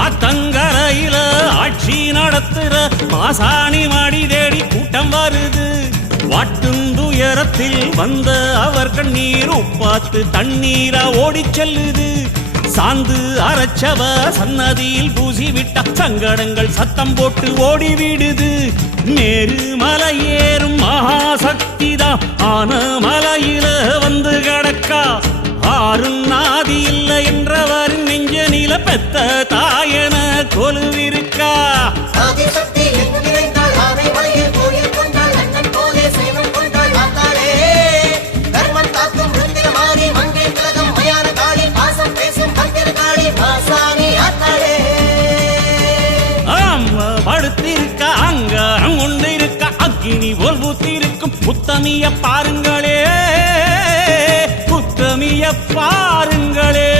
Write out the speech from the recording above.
ஆத்தங்கரையில ஆட்சி நடத்துற மாசாணி மாடி தேடி கூட்டம் வருது. வாட்டுந்துயரத்தில் வந்த அவர் கண்ணீர் உப்பாத்து தண்ணீரா ஓடிச் செல்லுது. சாந்து அரைச்சவ சன்னதியில் பூசி விட்ட சங்கடங்கள் சத்தம் போட்டு ஓடிவிடுது. மேரு மலை ஏறும் மகாசக்திதான் ஆன மலையில வந்து கிடக்கா. ஆறும் நாதி இல்லை என்றவரின் நெஞ்ச நில பெத்த தாயன கொலுவிருக்கா. படுத்திருக்க அங்காரம் கொண்டு இருக்க அக்கினி போல் ஊத்திருக்கும் புத்தமிய பாருங்களே, புத்தமிய பாருங்களே.